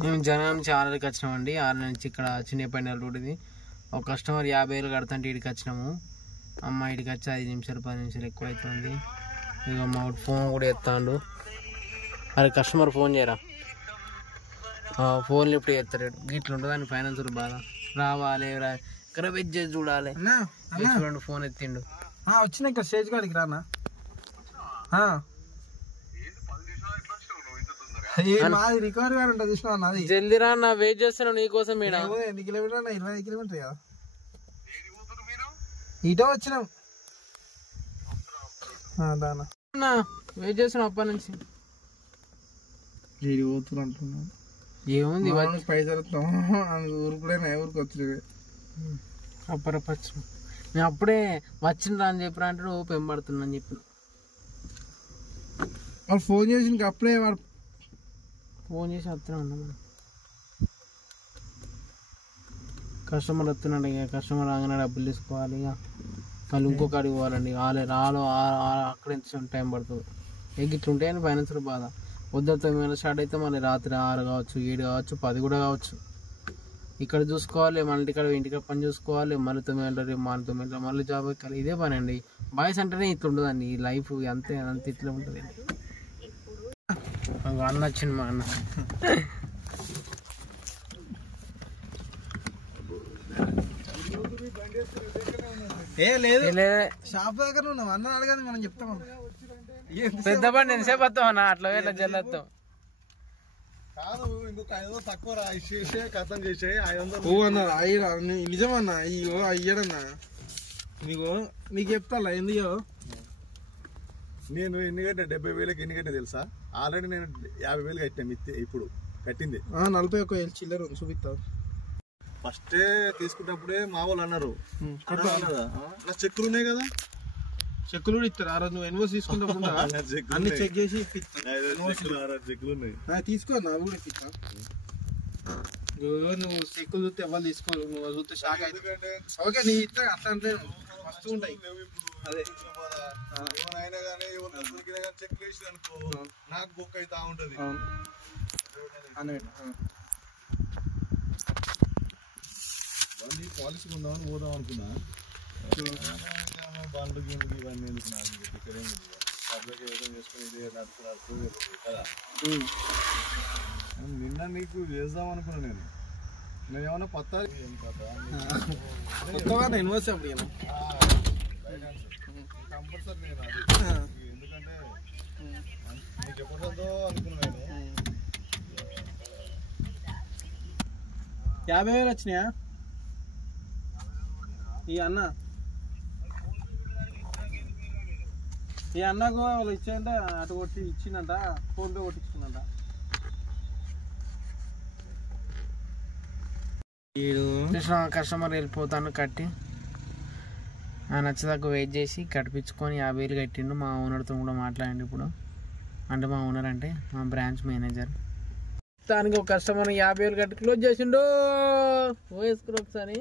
మేము జనం నుంచి ఆర్డర్కి వచ్చినామండి. ఆర్డర్ నుంచి ఇక్కడ చిన్నపైన రోడ్ ఇది. ఒక కస్టమర్ 50,000 కడతాంటే ఇడికి వచ్చినాము. అమ్మ ఇడికి వచ్చి 5 నిమిషాలు 10 నిమిషాలు ఎక్కువ అవుతుంది. ఇక మా ఫోన్ కూడా ఎత్తాడు. అరే కస్టమర్ ఫోన్ చేయరా, ఫోన్ లిఫ్ట్ చేస్తాడు. గిట్లు ఉంటుంది అని ఫైనాన్స్ బాధ. రావాలి ఇక్కడ వెజ్ చేసి చూడాలి. చూడండి ఫోన్ ఎత్తిండు. వచ్చిన ఇక్కడ స్టేజ్ కాడికి రానా? రికవరీ గారు ఉంటుంది చూసినా, జల్దీ రా నా వెయిట్ చేస్తున్నావు నీకోసం. ఎన్ని కిలోమీటర్ 25 కిలోమీటర్ కదా. ఇటో వచ్చినాం వెయిట్ చేస్తున్నాం అప్పటి నుంచి. అంటున్నాను ఏముంది పైసలు ఊరు కూడా ఊరికి వచ్చినవి అప్పరపచ్చు. నేను అప్పుడే వచ్చిండ్రా అని చెప్పిన అంటే నువ్వు పెంపడుతున్నా అని చెప్పిన. వాళ్ళు ఫోన్ చేసి ఇంకా అప్పుడే వాడు ఫోన్ చేసి వస్తూనే ఉన్నాం. కస్టమర్ వస్తున్నాడు. ఇక కస్టమర్ రాగానే డబ్బులు తీసుకోవాలి. ఇక మళ్ళీ ఇంకొకడికి పోవాలండి. రాలో అక్కడ ఎంత టైం పడుతుంది. ఇట్లుంటే అని ఫైనాన్స్ బాధ. పొద్దుతో మేము స్టార్ట్ అయితే మళ్ళీ రాత్రి 6 కావచ్చు, 7 కావచ్చు, 10 కూడా కావచ్చు. ఇక్కడ చూసుకోవాలి, మళ్ళీ ఇంటికాడ పని చూసుకోవాలి. మళ్ళీ 9 గంటలు, మళ్ళీ 9 గంటలు మళ్ళీ జాబ్ ఎక్కాలి. ఇదే పని అండి. బాయ్స్ అంటేనే ఇట్లా ఉండదండి. ఈ లైఫ్ అంతే ఇట్లా ఉంటుంది. అన్న వచ్చింది మా అన్న. షాప్ దగ్గర ఉన్నాం. అన్న అడగని మనం చెప్తాం. పెద్ద బండి ఎంతసేపు వస్తాం అన్న, అట్లా వెళ్ళి జల్లేస్తాం కాదు. ఇంకొక 500 తక్కువ చేసే కథం చేసే 500 నిజమన్నా. అయ్యో అయ్యాడన్నా నీకు చెప్తా ఎందుకో. నేను ఎన్ని కట్టినా 70,000 ఎన్ని కట్టినా తెలుసా? ఆల్రెడీ నేను 50,000 కట్టాను. ఇప్పుడు కట్టింది 41,000 చిల్లర చూపిస్తా. ఫస్ట్ తీసుకున్నప్పుడే మా వాళ్ళు అన్నారు నా చెక్కులు ఉన్నాయి కదా. చెక్కులు కూడా ఇస్తారు. ఆ రోజు నువ్వు ఎన్వోస్ తీసుకున్నప్పుడు అన్ని చెక్ చేసి చెక్కులు ఉన్నాయి. తీసుకో అవి కూడా ఇప్పిస్తా. నువ్వు చెక్కులు చూస్తే ఎవరు తీసుకోరు. నువ్వు చూస్తే షాక్ అయితే ఓకే నీ ఇస్తా. అట్లా అంటే మస్తు ఉంటాయి. అదే అయినా కానీ చెక్కులు వేసి అనుకో నాకు బుక్ అవుతా ఉంటది. పాలసీ ఉందామని పోదాం అనుకున్నా. బండ్లు గిన్నెలు ఇవన్నీ చేసుకుని కదా. నిన్న నీకు వేద్దాం అనుకున్నా. నేను ఏమన్నా పత్తా యూనివర్సిటీ కంపల్సరీ నేను అది. ఎందుకంటే నీకు ఎప్పుడుదో అనుకున్నా. నేను 50,000 వచ్చినాయా ఈ అన్నకు వాళ్ళు ఇచ్చాయంట. అటు కొట్టి ఇచ్చిందంట. ఫోన్పే కొట్టించుకుందంట. కస్టమర్ వెళ్ళిపోతాను కట్టి నచ్చదాకా వెయిట్ చేసి కట్టించుకొని 50,000 కట్టిండు. మా ఓనర్తో కూడా మాట్లాడండి ఇప్పుడు. అంటే మా ఓనర్ అంటే మా బ్రాంచ్ మేనేజర్. దానికి ఒక కస్టమర్ 50,000 కట్టి క్లోజ్ చేసిండు. వేసుకుని ఒకసారి